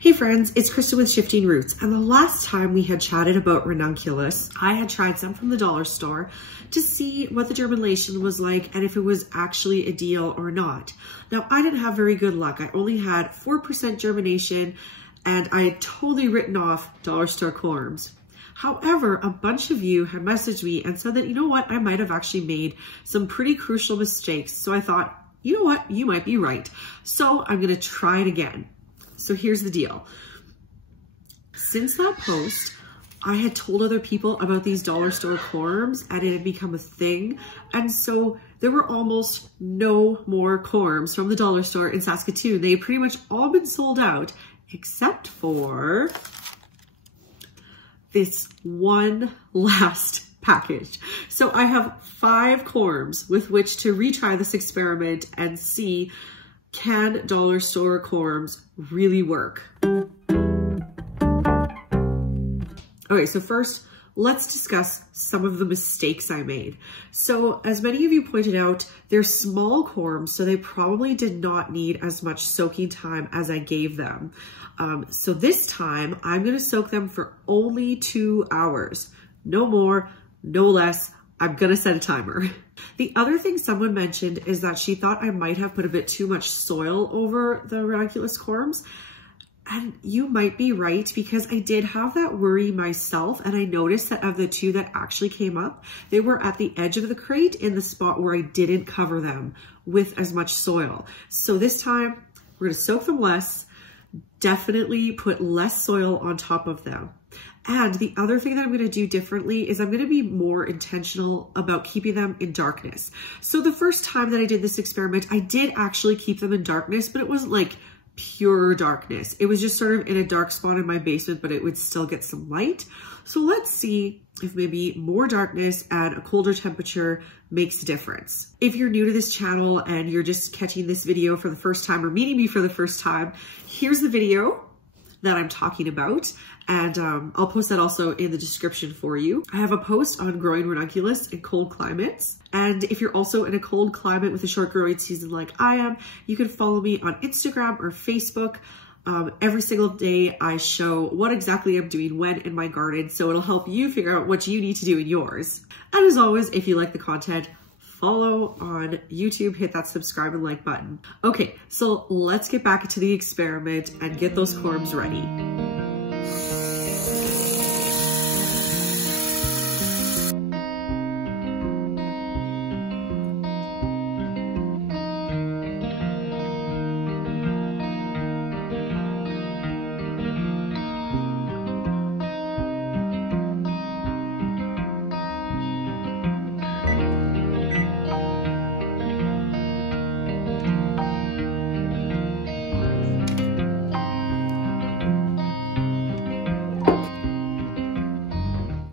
Hey friends, it's Krista with Shifting Roots, and the last time we had chatted about Ranunculus, I had tried some from the dollar store to see what the germination was like and if it was actually a deal or not. Now, I didn't have very good luck. I only had 4% germination, and I had totally written off dollar store corms. However, a bunch of you had messaged me and said that, you know what, I might have actually made some pretty crucial mistakes. So I thought, you know what, you might be right. So I'm gonna try it again. So here's the deal. Since that post, I had told other people about these dollar store corms and it had become a thing. And so there were almost no more corms from the dollar store in Saskatoon. They had pretty much all been sold out except for this one last package. So I have 5 corms with which to retry this experiment and see, can dollar store corms really work? Okay, so first, let's discuss some of the mistakes I made. So as many of you pointed out, they're small corms, so they probably did not need as much soaking time as I gave them. So this time, I'm gonna soak them for only 2 hours. No more, no less. I'm gonna set a timer. The other thing someone mentioned is that she thought I might have put a bit too much soil over the Ranunculus corms. And you might be right, because I did have that worry myself, and I noticed that of the 2 that actually came up, they were at the edge of the crate in the spot where I didn't cover them with as much soil. So this time, we're gonna soak them less, definitely put less soil on top of them. And the other thing that I'm gonna do differently is I'm gonna be more intentional about keeping them in darkness. So the first time that I did this experiment, I did actually keep them in darkness, but it wasn't like pure darkness. It was just sort of in a dark spot in my basement, but it would still get some light. So let's see if maybe more darkness and a colder temperature makes a difference. If you're new to this channel and you're just catching this video for the first time or meeting me for the first time, here's the video that I'm talking about. And I'll post that also in the description for you. I have a post on growing ranunculus in cold climates. And if you're also in a cold climate with a short growing season like I am, you can follow me on Instagram or Facebook. Every single day I show what exactly I'm doing when in my garden, so it'll help you figure out what you need to do in yours. And as always, if you like the content, follow on YouTube, hit that subscribe and like button. Okay, so let's get back into the experiment and get those corms ready.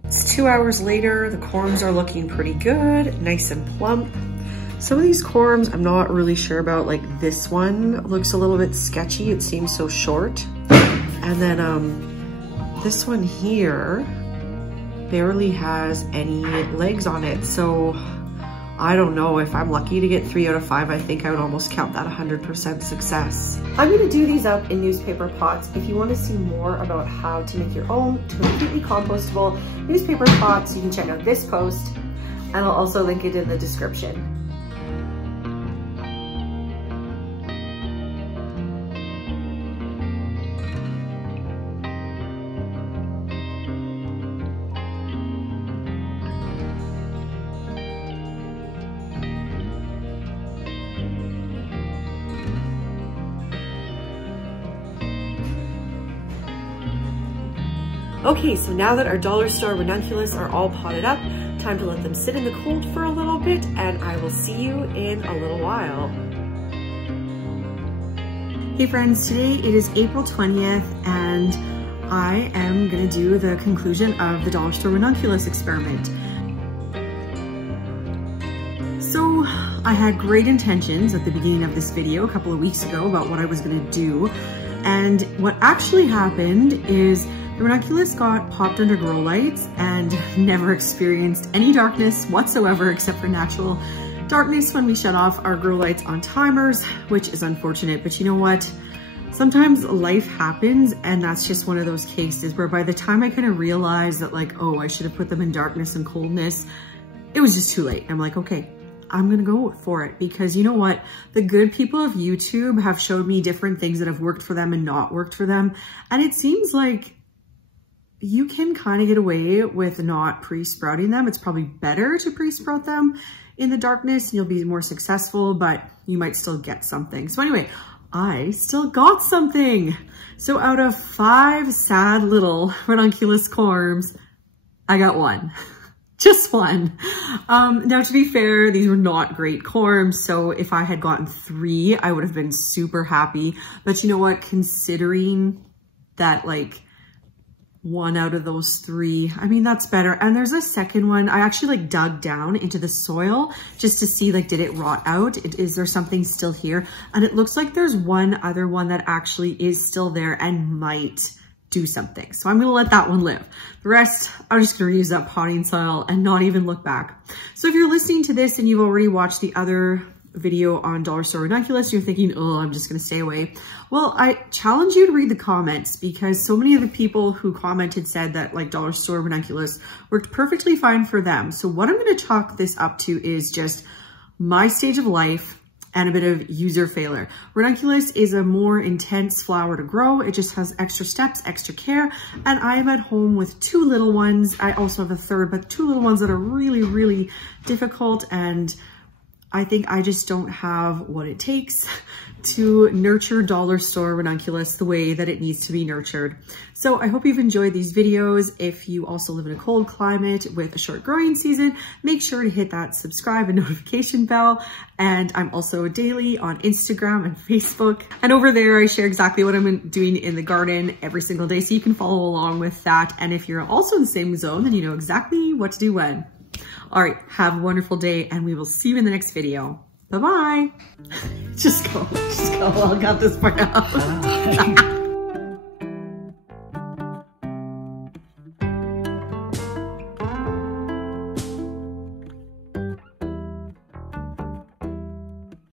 It's 2 hours later, the corms are looking pretty good, nice and plump. Some of these corms I'm not really sure about, like this one looks a little bit sketchy. It seems so short. And then this one here barely has any legs on it. So I don't know, if I'm lucky to get 3 out of 5, I think I would almost count that 100% success. I'm gonna do these up in newspaper pots. If you wanna see more about how to make your own completely compostable newspaper pots, you can check out this post, and I'll also link it in the description. Okay, so now that our dollar store ranunculus are all potted up, time to let them sit in the cold for a little bit, and I will see you in a little while. Hey friends, today it is April 20th, and I am gonna do the conclusion of the dollar store ranunculus experiment. So I had great intentions at the beginning of this video a couple of weeks ago about what I was gonna do, and what actually happened is the ranunculus got popped under grow lights and never experienced any darkness whatsoever except for natural darkness when we shut off our grow lights on timers, which is unfortunate, but you know what? sometimes life happens, and that's just one of those cases where by the time I kind of realized that like, oh, I should have put them in darkness and coldness, it was just too late. I'm like, okay, I'm gonna go for it, because you know what? The good people of YouTube have showed me different things that have worked for them and not worked for them. And it seems like you can kind of get away with not pre-sprouting them. It's probably better to pre-sprout them in the darkness and you'll be more successful, but you might still get something. So anyway, I still got something. So out of 5 sad little ranunculus corms, I got 1. Just 1. Now to be fair, these were not great corms. So if I had gotten 3, I would have been super happy. But you know what? Considering that like 1 out of those 3, I mean, that's better. And there's a second one. I actually like dug down into the soil just to see like, did it rot out? Is there something still here? And it looks like there's one other one that actually is still there and might do something. So I'm gonna let that one live. The rest, I'm just gonna reuse that potting soil and not even look back. So if you're listening to this and you've already watched the other video on Dollarstore ranunculus, you're thinking, oh, I'm just gonna stay away. Well, I challenge you to read the comments, because so many of the people who commented said that like Dollarstore ranunculus worked perfectly fine for them. So what I'm gonna chalk this up to is just my stage of life and a bit of user failure. Ranunculus is a more intense flower to grow. It just has extra steps, extra care. And I am at home with 2 little ones. I also have a third, but 2 little ones that are really, really difficult. And I think I just don't have what it takes to nurture Dollarstore ranunculus the way that it needs to be nurtured. So I hope you've enjoyed these videos. If you also live in a cold climate with a short growing season, make sure to hit that subscribe and notification bell. And I'm also daily on Instagram and Facebook. And over there, I share exactly what I'm doing in the garden every single day, so you can follow along with that. And if you're also in the same zone, then you know exactly what to do when. All right, have a wonderful day, and we will see you in the next video. Bye-bye. Just go, I got this part out.